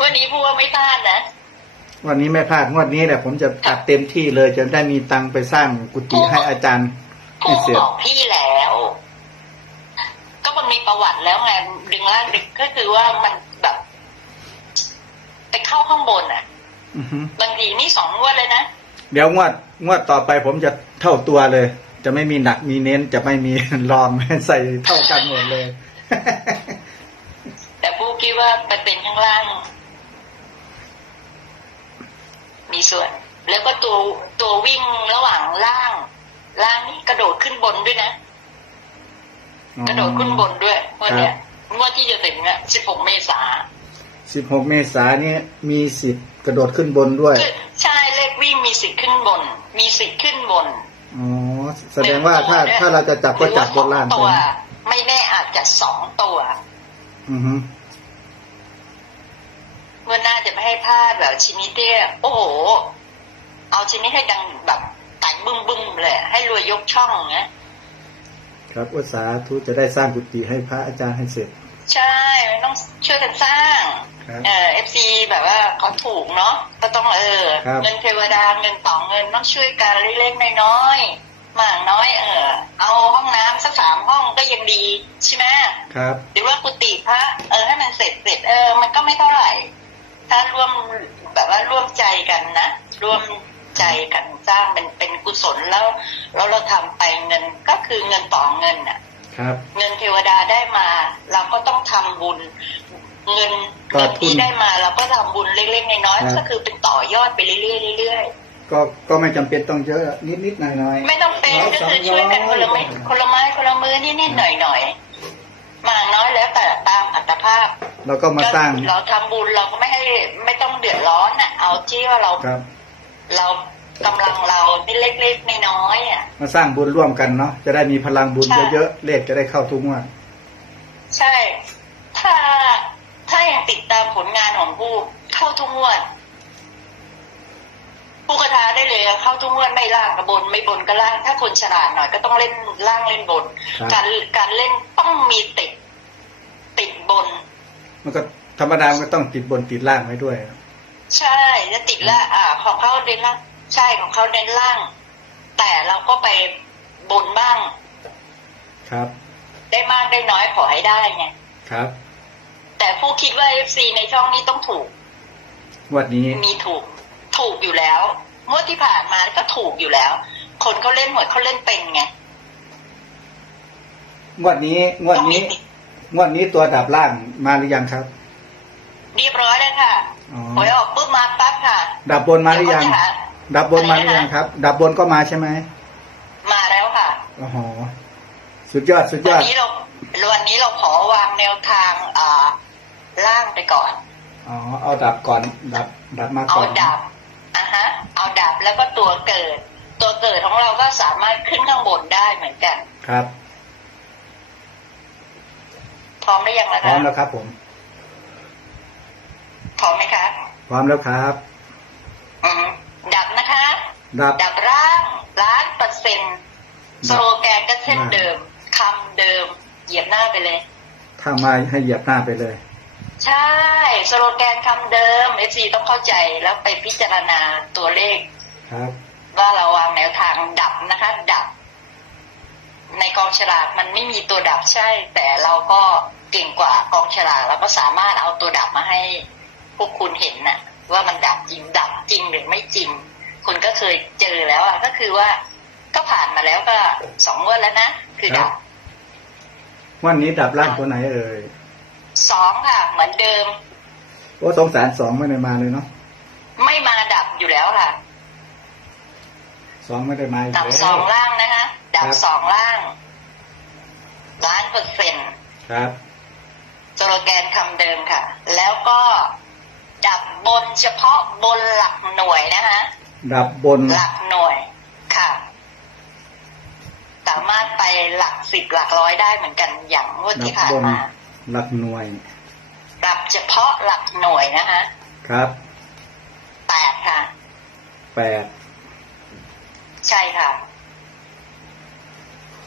วันนี้พูดว่าไม่พลาดนะวันนี้ไม่พลาดงวดนี้แหละผมจะตัดเต็มที่เลยจะได้มีตังค์ไปสร้างกุฏิให้อาจารย์พูให้ดเสร็บจอกพี่แล้ว ก็มันมีประวัติแล้วไงดึงล่างดึงก็คือว่ามันแบบไปเข้าข้างบนอะอือฮึบางทีนี่สองงวดเลยนะเดี๋ยวงวดงวดต่อไปผมจะเท่าตัวเลย จะไม่มีหนักมีเน้นจะไม่มีรองใส่เท่ากันหมดเลย แต่ผู้คิดว่าไปเป็นข้างล่าง มีส่วน แล้วก็ตัวตัววิ่งระหว่างล่าง ล่างนี่กระโดดขึ้นบนด้วยนะ กระโดดขึ้นบนด้วยวันเนี้ยงวดที่จะถึงอะสิบหกเมษาสิบหกเมษายนนี่มีสิทธิ์กระโดดขึ้นบนด้วยคือใช่เลขวิ่งมีสิทธิ์ขึ้นบน มีสิทธิ์ขึ้นบนอ๋อแสดงว่าถ้าถ้าเราจะจับก็จับบนล่างหรือไปว่าสองตัว ไม่แน่อาจจะสองตัว อือฮึ เมื่อหน่าจะไม่ให้พลาดแบบชิ้นนี้เตี้ยโอ้โห เอาชิ้นนี้ให้ดังแบบแต่งบึ้มบึ้มๆเลย ให้รวยยกช่องเงี้ยครับอุตสาธุจะได้สร้างกุฏิให้พระอาจารย์ให้เสร็จ ใช่มันต้องช่วยกันสร้างครับเออฟซีแบบว่าเขาถูกเนาะก็ต้องเออครับเงินเทวดาเงินต่อเงินต้องช่วยกันเล็กๆน้อยๆมากน้อยเออ เอาห้องน้ำสักสามห้องก็ยังดีใช่ไหมครับ หรือว่ากุฏิพระเออให้มันเสร็จเสร็จเออ มันก็ไม่เท่าไหร่ ถ้าร่วมแบบว่าร่วมใจกันนะ ร่วมใจกันสร้างเป็นเป็นกุศลแล้วแล้วเราทำไปเงินก็คือเงินต่อเงินอะครับเงินเทวดาได้มา เราก็ต้องทำบุญ เงินก็เงินทุที่นได้มาเราก็ทำบุญเล็กๆน้อยครับๆก็คือเป็นต่อยอดไปเรื่อยๆเรื่อยก็ก็ไม่จำเป็นต้องเยอะนิดนิดๆหน่อยหน่อยๆไม่ต้องเป็นก็คือช่วยกันคนละไม้คนละไม้คนละมือนิดๆหน่อยๆ มากน้อยแล้วแต่ตามอัตภาพเราก็มาสร้าง เราทำบุญเราก็ไม่ให้ไม่ต้องเดือดร้อนอะเอาที่ว่าเราครับ เรากำลังเราที่เล็กๆน้อยๆอะมาสร้างบุญร่วมกันเนาะจะได้มีพลังบุญใช่เยอะๆเลขจะได้เข้าทุกงวดใช่ ถ้าถ้ายังติดตามผลงานของผู้เข้าทุกงวด ผู้กระทาได้เลยอะเข้าทุกงวดไม่ล่างกับบน ไม่บนก็ล่าง ถ้าคนฉลาดหน่อยก็ต้องเล่นล่างเล่นบน ครับ การการเล่นต้องมีติด ติดบน มันก็ธรรมดามันก็ต้องติดบนติดล่างไว้ด้วย ใช่จะติดละอ่า ของเขาเน้นล่างใช่ของเขาเน้นล่าง แต่เราก็ไปบนบ้าง ครับ ได้มากได้น้อยขอให้ได้ไงครับ แต่ผู้คิดว่าเอฟซีในช่องนี้ต้องถูก งวดนี้มีถูก ถูกอยู่แล้วงวดที่ผ่านมาก็ถูกอยู่แล้ว คนเขาเล่นหวยเขาเล่นเป็นไงงวดนี้งวดนี้งวดนี้ตัวดับล่างมาหรือยังครับ เรียบร้อยเลยค่ะอ๋อหวยออกปุ๊บมาปั๊บค่ะ ดับบนมาหรือยังเดี๋วเขจะหดับบนมาหรือยังครับ ดับบนก็มาใช่ไหมมาแล้วค่ะโอ้โหสุดยอดสุดยวัอนดนี้เราวันนี้เราขอวางแนวทางอ่าล่างไปก่อนอ๋อเอาดับก่อน ดับดับมาเอาก่อนดับอะฮะ เอาดับ แล้วก็ตัวเกิด ตัวเกิดของเราก็สามารถขึ้นข้างบนได้เหมือนกัน ครับ พร้อมหรือยังนะพร้คะอมแล้วครับผม พร้อมไหมคะพร้อมแล้วครับ อืมดับนะคะ ดับ ดับร่างล้านเปอร์เซ็นต์สดับโลแกนก็เช่นเดิมคำเดิม เหยียบหน้าไปเลย ถ้ามาให้เหยียบหน้าไปเลย ใช่ สโลแกนคำเดิมเอซีต้องเข้าใจแล้วไปพิจารณาตัวเลข ครับ ว่าเราวางแนวทางดับนะคะ ดับ ในกองฉลากมันไม่มีตัวดับใช่ แต่เราก็เก่งกว่ากองฉลากเราก็สามารถเอาตัวดับมาให้พวกคุณเห็นน่ะ ว่ามันดับจริงดับจริงหรือไม่จริง คุณก็เคยเจอแล้วอะก็คือว่าก็ผ่านมาแล้วก็สองงวดแล้วนะคือดับวันนี้ดับล่างตัวไหนเอ่ยสองค่ะ เหมือนเดิมโอ้สงสารสองไม่ได้มาเลยเนาะไม่มาดับอยู่แล้วค่ะ สองไม่ได้มาอีกดับแล้วสองล่างนะคะดับครับสองล่าง ล้านเปอร์เซ็นต์ครับสโลแกนคำเดิมค่ะ แล้วก็ดับบนเฉพาะบนหลักหน่วยนะคะดับบนหลักหน่วยค่ะ สามารถไปหลักสิบหลักร้อยได้เหมือนกันอย่างงวดดัที่บผ่านบนมาหลักหน่วยดับเฉพาะหลักหน่วยนะคะ ครับแปดค่ะแปด ใช่ค่ะ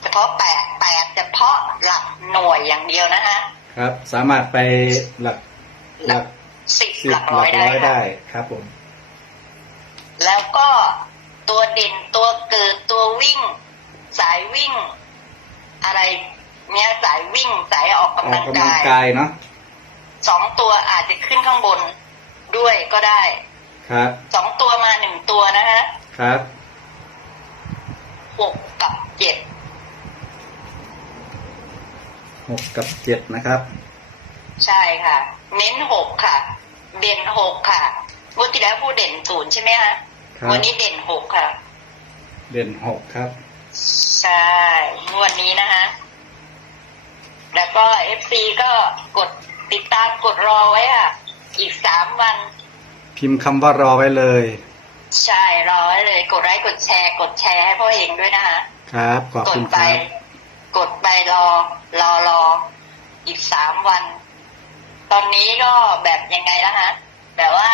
เฉพาะแปดแปดเฉพาะหลักหน่วยอย่างเดียวนะคะครับ สามารถไปหลักหลักสิบสิบหลักหร้อลัยกได้ร้อยค่ะได้ครับผม แล้วก็ตัวเด่นตัวเกิดตัววิ่ง สายวิ่ง อะไร เนี้ยสายวิ่งสายออกออกกำลังกำลังกายกายเนาะสองตัวอาจจะขึ้นข้างบนด้วยก็ได้ ครับสองตัวมาหนึ่งตัวนะฮะครับ หกกับเจ็ดหกกับเจ็ดนะครับ ใช่ค่ะ เน้นหกค่ะ เด่นหกค่ะงวดที่แล้วพูดเด่นศูนย์ใช่ไหมฮะครับวันนี้เด่นหกค่ะ เด่นหกครับ ใช่งวดนี้นะฮะแล้วก็เอฟซีก็กดติดตามกดรอไว้อะ อีกสามวัน พิมพ์คำว่ารอไว้เลย ใช่รอไว้เลยกดไลค์กดแชร์ กดแชร์ให้พ่อเองด้วยนะคะครับขอบกคุดณไปครับกดไปรอ รอรออีกสามวัน ตอนนี้ก็แบบยังไงแล้วฮะแบบว่า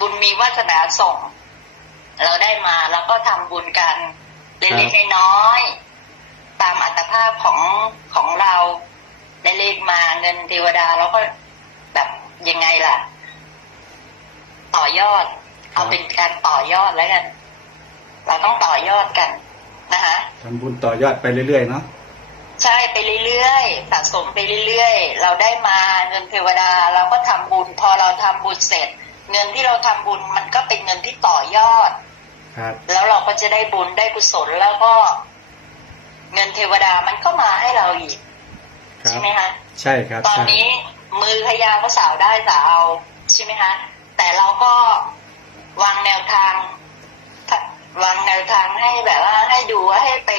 บุญมีวาสนาส่ง เราได้มาแล้วก็ทำบุญกันเล็กๆน้อยๆตามอัตภาพของของเราได้เลขมาเงินเทวดาแล้วก็แบบยังไงล่ะ ต่อยอด เอาเป็นการต่อยอดแล้วกัน เราต้องต่อยอดกันนะคะทำบุญต่อยอดไปเรื่อยๆเนาะใช่ไปเรื่อยๆสะสมไปเรื่อยๆ เราได้มาเงินเทวดาเราก็ทำบุญ พอเราทำบุญเสร็จ เงินที่เราทำบุญมันก็เป็นเงินที่ต่อยอด ครับ แล้วเราก็จะได้บุญได้กุศลแล้วก็ เงินเทวดามันก็มาให้เราอีกครัใช่บไหมคะใช่ครับ ตอนใช่นี้มือพยาก็สาวได้สาวเอาใช่ไหมคะแต่เราก็ วางแนวทาง วางแนวทางให้แบบว่าให้ดูให้ไป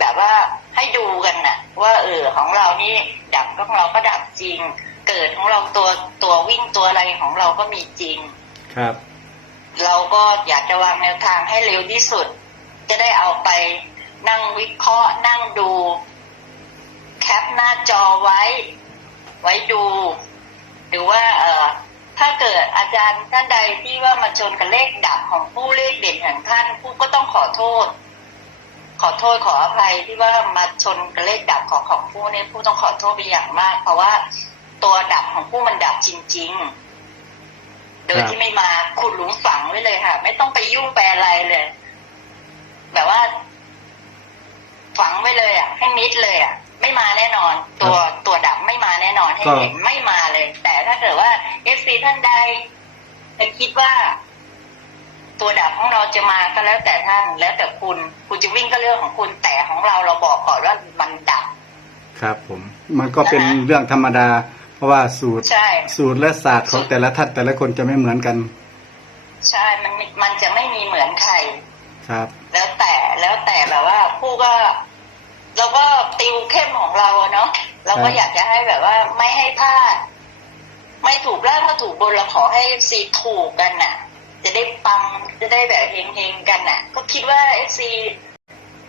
แบบว่าให้ดูกันน่ะว่าเออของเรานี่ดับของเราก็ดับจริง เกิดของเราตัวตัววิ่งตัวอะไรของเราก็มีจริง ครับ เราก็อยากจะวางแนวทางให้เร็วที่สุด จะได้เอาไปนั่งวิเคราะห์นั่งดู แคปหน้าจอไว้ ไว้ดู หรือว่า เออ ถ้าเกิดอาจารย์ท่านใดที่ว่ามาชนกับเลขดับของผู้เลขเด่นของท่านผู้ก็ต้องขอโทษ ขอโทษขออภัยที่ว่ามาชนกับเลขดับของของผู้เนี่ยผู้ต้องขอโทษไปอย่างมาก เพราะว่าตัวดับของผู้มันดับจริง ๆ โดยที่ไม่มาขุดหลุมฝังไว้เลยค่ะ ไม่ต้องไปยุ่งไปอะไรเลย แบบว่า ฝังไว้เลย อะ ให้มิดเลยอะ ไม่มาแน่นอน ตัวตัวดับไม่มาแน่นอนให้เห็นไม่มาเลย แต่ถ้า เกิดว่าเอฟซีท่านใดจะคิดว่า ตัวดับของเราจะมาก็แล้วแต่ท่านแล้วแต่คุณ คุณจะวิ่งก็เรื่องของคุณแต่ของเราเราบอกก่อนว่ามันดับ ครับผม มันก็เป็นนะฮะเรื่องธรรมดา เพราะว่าสูตรใช่ สูตรและศาสตร์ของแต่ละท่านแต่ละคนจะไม่เหมือนกัน ใช่ มันไม่มันจะไม่มีเหมือนใคร ครับ แล้วแต่แล้วแต่แบบว่าผู้ก็เราก็ติวเข้มของเราอะเนาะเราก็ครับอยากจะให้แบบว่าไม่ให้พลาด ไม่ถูกล่างก็ถูกบนเราขอให้ซีถูกกันน่ะ จะได้ปังจะได้แบบเฮงๆกันน่ะ ก็คิดว่าเอฟซี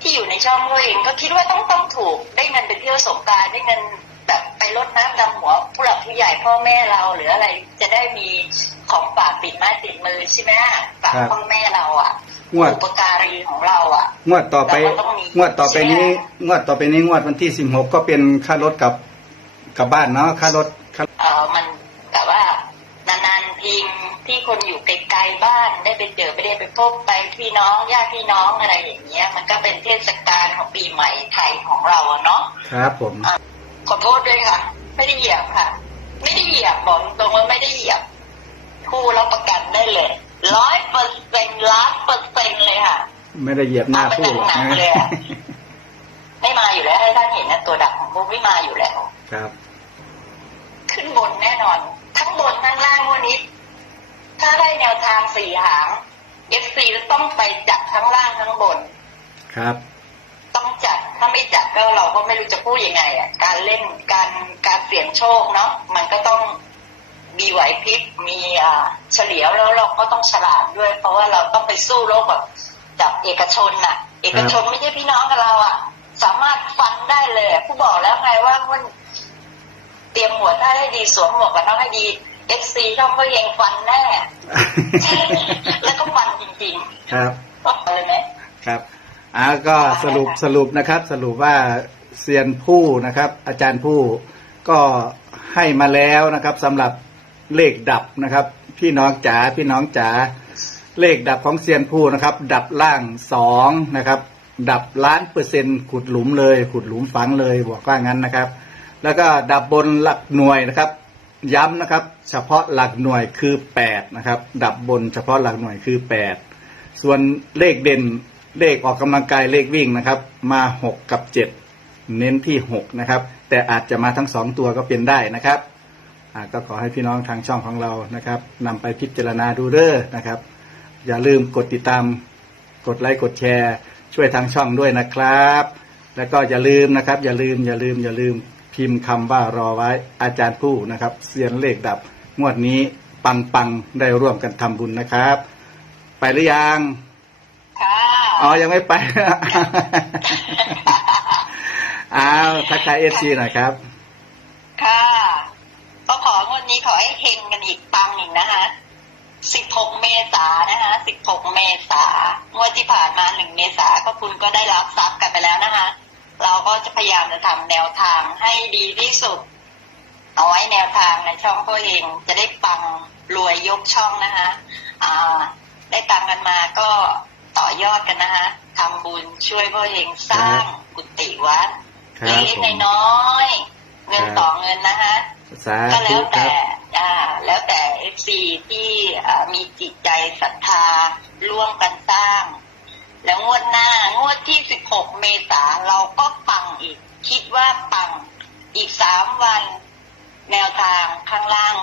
ที่อยู่ในช่องตัวเองก็คิดว่าต้องต้องถูกได้เงินไปเที่ยวสงกรารได้เงินแบบไปรดน้ำดำหัวผู้หลักผู้ใหญ่พ่อแม่เราหรืออะไรจะได้มีของฝากติดไม้ติดมือใช่ไหมฝากครับพ่อแม่เราอะงวดอุปการีของเราอะ งวดต่อไปเราก็ต้องมีงวดต่อไปนี้ใช่ไหมงวดต่อไปนี้งวดวันที่สิบหกก็เป็นค่ารถกับกับบ้านเนาะค่ารถค่าเออมันแบบว่านานๆทีที่ คนอยู่ไกลๆบ้านได้ไปเจอไปได้ไปพบไปพี่น้องญาติพี่น้องอะไรอย่างเงี้ย มันก็เป็นเทศกาลของปีใหม่ไทยของเราอะเนาะครับผมขอโทษด้วยค่ะ ไม่ได้เหยียบค่ะ ไม่ได้เหยียบบอกตรงว่าไม่ได้เหยียบผู้รับประกันได้เลยร้อยเปอร์เซ็นต์ล้านเปอร์เซ็นต์เลยค่ะ ไม่ได้เหยียบหน้าผู้หรอกเอาไปนะหนักเลยอะไม่มาอยู่แล้วให้ท่านเห็นนะตัวดับของผู้ไม่มาอยู่แล้วครับ ขึ้นบนแน่นอน ทั้งบนทั้งล่างวันนี้ ถ้าได้แนวทางสี่หางเอฟซีต้องไปจัดทั้งล่างทั้งบน ครับ ต้องจัดถ้าไม่จัดก็เราก็ไม่รู้จะพูดยังไงอะการเล่นการการเสี่ยงโชคเนาะมันก็ต้องมีไหวพริบมีอ่าเฉลียวแล้วเราก็ต้องฉลาดด้วย เพราะว่าเราต้องไปสู้โลกแบบกับเอกชนน่ะ เอกชนไม่ใช่พี่น้องกับเราอะ สามารถฟันได้เลยอะผู้บอกแล้วไงว่ามันเตรียมหัวท่าให้ดีสวมหมวกกันน็อกให้ดี เอฟซีช่องก็ยังฟันแน่ แล้วก็ฟันจริงครับๆก็เลยไหมครับอ่าก็สรุปสรุปนะครับ สรุปว่าเซียนผู้นะครับ อาจารย์ผู้ก็ให้มาแล้วนะครับสำหรับเลขดับนะครับ พี่น้องจ๋าพี่น้องจ๋าเลขดับของเซียนผู้นะครับ ดับล่างสองนะครับ ดับล้านเปอร์เซ็นต์ขุดหลุมเลย ขุดหลุมฝังเลยบอกว่างั้นนะครับ แล้วก็ดับบนหลักหน่วยนะครับ ย้ำนะครับ เฉพาะหลักหน่วยคือแปดนะครับ ดับบนเฉพาะหลักหน่วยคือแปดส่วนเลขเด่นเลขออกกำลังกายเลขวิ่งนะครับ มาหกกับเจ็ดเน้นที่หกนะครับ แต่อาจจะมาทั้งสองตัวก็เป็นได้นะครับก็ขอให้พี่น้องทางช่องของเรานะครับนำไปพิจารณาดูเด้อนะครับ อย่าลืมกดติดตามกดไลค์กดแชร์ ช่วยทางช่องด้วยนะครับ แล้วก็อย่าลืมนะครับ อย่าลืมอย่าลืมอย่าลืม พิมพ์คำว่ารอไว้อาจารย์ผู้นะครับเซียนเลขดับ งวดนี้ปังปังๆได้ร่วมกันทำบุญนะครับ ไปหรือยังค่ะอ๋อยังไม่ไปอ้าวทักทายเอฟซีหน่อยครับ ค่ะ ก็ของวดนี้ขอให้เฮงกันอีกปังอีกนะคะ16เมษายนนะคะ16เมษางวดที่ผ่านมา1เมษาก็คุณก็ได้รับทรัพย์กันไปแล้วนะคะ เราก็จะพยายามจะทำแนวทางให้ดีที่สุด เอาไว้แนวทางในช่องตัวเองจะได้ปังรวยยกช่องนะคะอ่าได้ตังค์กันมาก็ต่อยอดกันนะคะทำบุญช่วยพ่อเองสร้างกุฏิวัดครับเล็กผมๆน้อยๆเงินครับต่อเงินนะคะสาก็แล้ธุวคแต่รับอ่าแล้วแต่เอฟซีที่อ่ามีจิตใจศรัทธาร่วมกันสร้าง แล้วงวดหน้างวดที่16เมษาเราก็ปังอีก คิดว่าปังอีกสามวันแนวทางข้างล่าง